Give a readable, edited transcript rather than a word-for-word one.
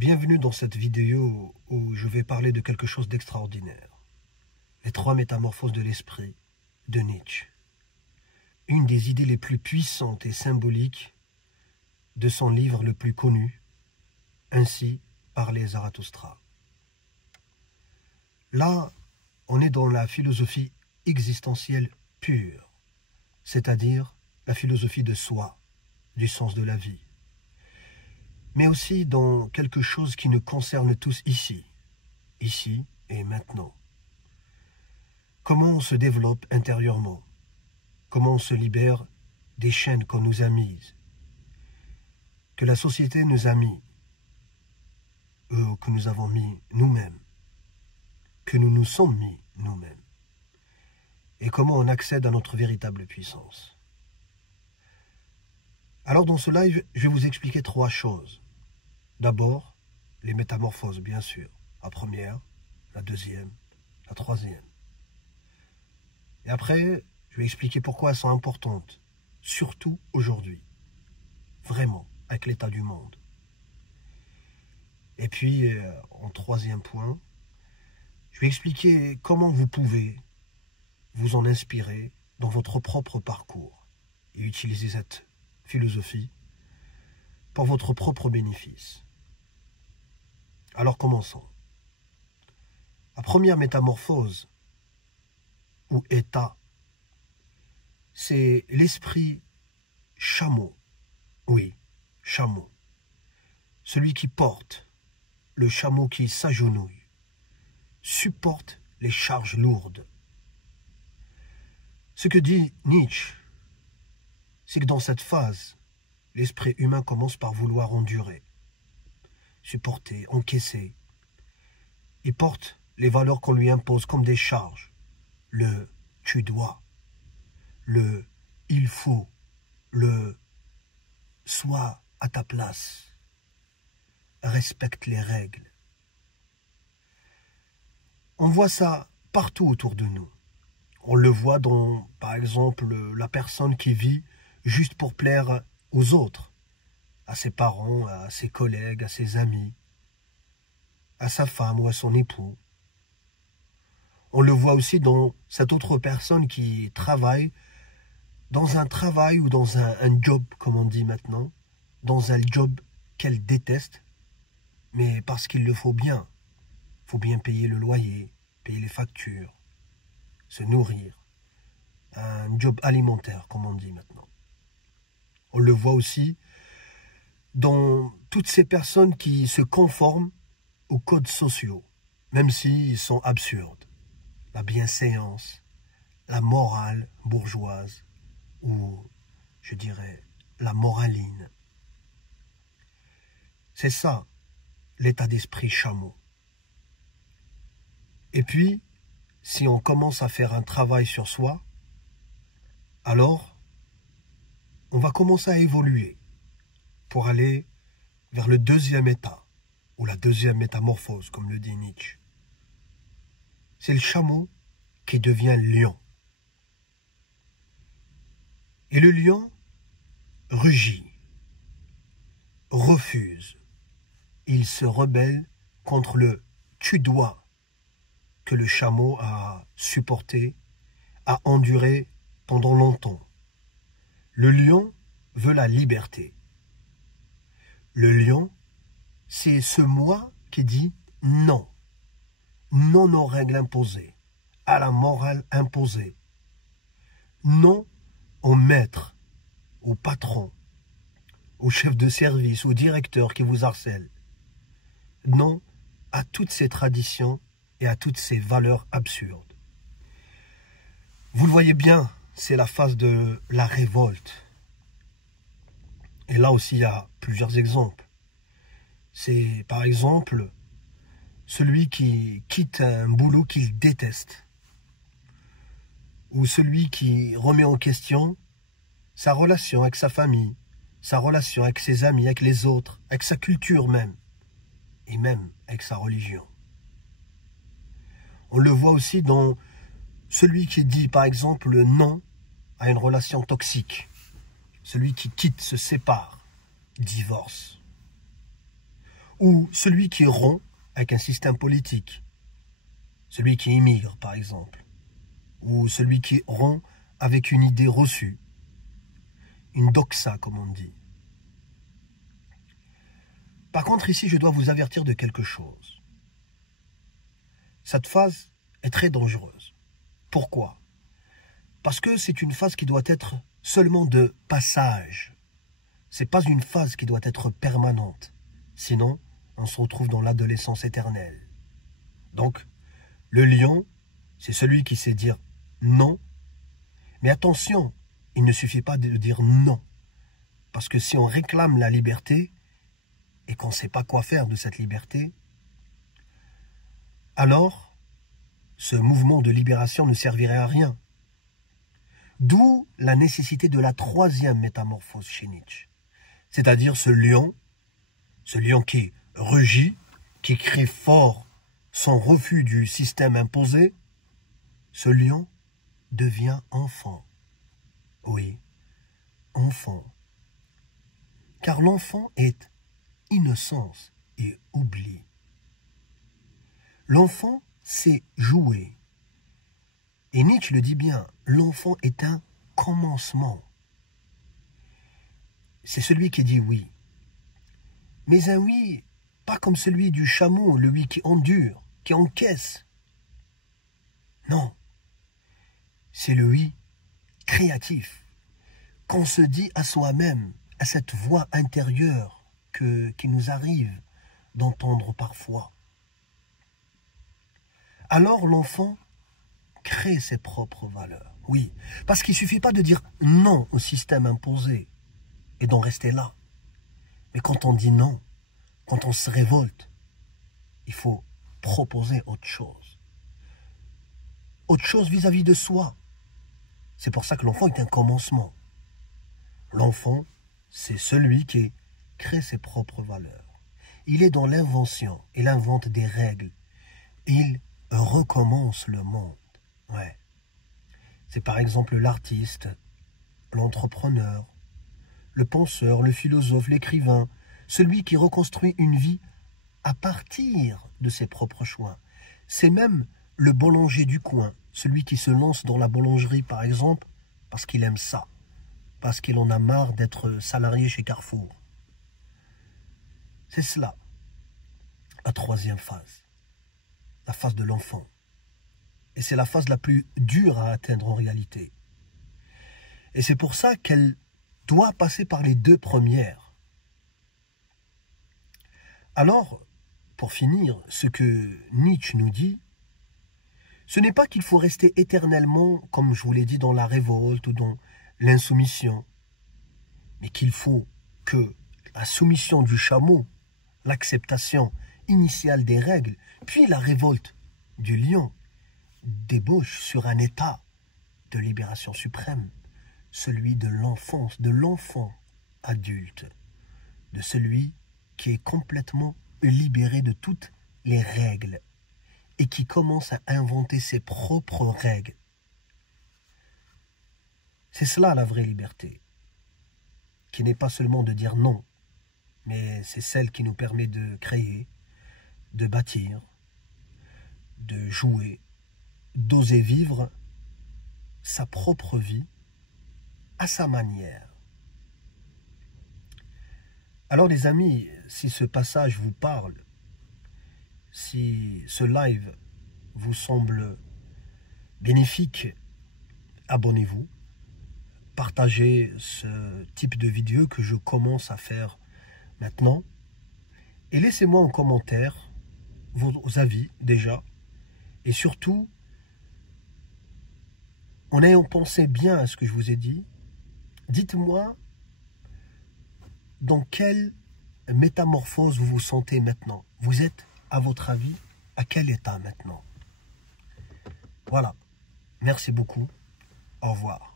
Bienvenue dans cette vidéo où je vais parler de quelque chose d'extraordinaire. Les trois métamorphoses de l'esprit de Nietzsche. Une des idées les plus puissantes et symboliques de son livre le plus connu, Ainsi parlait Zarathustra. Là, on est dans la philosophie existentielle pure, c'est-à-dire la philosophie de soi, du sens de la vie. Mais aussi dans quelque chose qui nous concerne tous ici et maintenant. Comment on se développe intérieurement, comment on se libère des chaînes qu'on nous a mises, que la société nous a mis, que nous avons mis nous-mêmes, que nous nous sommes mis nous-mêmes, et comment on accède à notre véritable puissance. Alors dans ce live, je vais vous expliquer trois choses. D'abord, les métamorphoses, bien sûr. La première, la deuxième, la troisième. Et après, je vais expliquer pourquoi elles sont importantes, surtout aujourd'hui. Vraiment, avec l'état du monde. Et puis, en troisième point, je vais expliquer comment vous pouvez vous en inspirer dans votre propre parcours et utiliser cette philosophie pour votre propre bénéfice. Alors commençons. La première métamorphose, ou état, c'est l'esprit chameau. Oui, chameau. Celui qui porte, le chameau qui s'agenouille, supporte les charges lourdes. Ce que dit Nietzsche, c'est que dans cette phase, l'esprit humain commence par vouloir endurer, supporter, encaisser. Il porte les valeurs qu'on lui impose comme des charges. Le « tu dois », le « il faut », le « sois à ta place », respecte les règles. On voit ça partout autour de nous. On le voit dans, par exemple, la personne qui vit juste pour plaire aux autres, à ses parents, à ses collègues, à ses amis, à sa femme ou à son époux. On le voit aussi dans cette autre personne qui travaille dans un travail ou dans un job, comme on dit maintenant, dans un job qu'elle déteste, mais parce qu'il le faut bien. Il faut bien payer le loyer, payer les factures, se nourrir. Un job alimentaire, comme on dit maintenant. On le voit aussi dans toutes ces personnes qui se conforment aux codes sociaux, même s'ils sont absurdes. La bienséance, la morale bourgeoise, ou je dirais la moraline. C'est ça, l'état d'esprit chameau. Et puis, si on commence à faire un travail sur soi, alors on va commencer à évoluer pour aller vers le deuxième état, ou la deuxième métamorphose, comme le dit Nietzsche. C'est le chameau qui devient lion. Et le lion rugit, refuse. Il se rebelle contre le « tu dois » que le chameau a supporté, a enduré pendant longtemps. Le lion veut la liberté. Le lion, c'est ce moi qui dit non. Non aux règles imposées, à la morale imposée. Non au maître, au patron, au chef de service, au directeur qui vous harcèle. Non à toutes ces traditions et à toutes ces valeurs absurdes. Vous le voyez bien, c'est la phase de la révolte. Et là aussi, il y a plusieurs exemples. C'est, par exemple, celui qui quitte un boulot qu'il déteste. Ou celui qui remet en question sa relation avec sa famille, sa relation avec ses amis, avec les autres, avec sa culture même, et même avec sa religion. On le voit aussi dans celui qui dit, par exemple, non à une relation toxique. Celui qui quitte, se sépare, divorce. ou celui qui rompt avec un système politique, celui qui immigre par exemple, ou celui qui rompt avec une idée reçue, une doxa comme on dit. Par contre ici je dois vous avertir de quelque chose. Cette phase est très dangereuse. Pourquoi? Parce que c'est une phase qui doit être seulement de passage. Ce n'est pas une phase qui doit être permanente. Sinon, on se retrouve dans l'adolescence éternelle. Donc, le lion, c'est celui qui sait dire non. Mais attention, il ne suffit pas de dire non. Parce que si on réclame la liberté et qu'on ne sait pas quoi faire de cette liberté, alors ce mouvement de libération ne servirait à rien. D'où la nécessité de la troisième métamorphose chez Nietzsche. C'est-à-dire ce lion qui rugit, qui crie fort son refus du système imposé, ce lion devient enfant. Oui, enfant. Car l'enfant est innocence et oubli. L'enfant sait jouer. Et Nietzsche le dit bien, l'enfant est un commencement. C'est celui qui dit oui. Mais un oui, pas comme celui du chameau, le oui qui endure, qui encaisse. Non, c'est le oui créatif, qu'on se dit à soi-même, à cette voix intérieure qui nous arrive d'entendre parfois. Alors l'enfant crée ses propres valeurs. Oui, parce qu'il ne suffit pas de dire non au système imposé et d'en rester là. Mais quand on dit non, quand on se révolte, il faut proposer autre chose. Autre chose vis-à-vis de soi. C'est pour ça que l'enfant est un commencement. L'enfant, c'est celui qui crée ses propres valeurs. Il est dans l'invention, il invente des règles. Il recommence le monde. Ouais. C'est par exemple l'artiste, l'entrepreneur, le penseur, le philosophe, l'écrivain, celui qui reconstruit une vie à partir de ses propres choix. C'est même le boulanger du coin, celui qui se lance dans la boulangerie par exemple, parce qu'il aime ça, parce qu'il en a marre d'être salarié chez Carrefour. C'est cela, la troisième phase, la phase de l'enfant. Et c'est la phase la plus dure à atteindre en réalité. Et c'est pour ça qu'elle doit passer par les deux premières. Alors, pour finir, ce que Nietzsche nous dit, ce n'est pas qu'il faut rester éternellement, comme je vous l'ai dit, dans la révolte ou dans l'insoumission, mais qu'il faut que la soumission du chameau, l'acceptation initiale des règles, puis la révolte du lion, débauche sur un état de libération suprême, celui de l'enfance, de l'enfant adulte, de celui qui est complètement libéré de toutes les règles et qui commence à inventer ses propres règles. C'est cela la vraie liberté, qui n'est pas seulement de dire non, mais c'est celle qui nous permet de créer, de bâtir, de jouer, d'oser vivre sa propre vie à sa manière. Alors les amis, si ce passage vous parle, si ce live vous semble bénéfique, abonnez-vous, partagez ce type de vidéo que je commence à faire maintenant et laissez-moi en commentaire vos avis déjà et surtout en ayant pensé bien à ce que je vous ai dit, dites-moi dans quelle métamorphose vous vous sentez maintenant. Vous êtes, à votre avis, à quel état maintenant? Voilà. Merci beaucoup. Au revoir.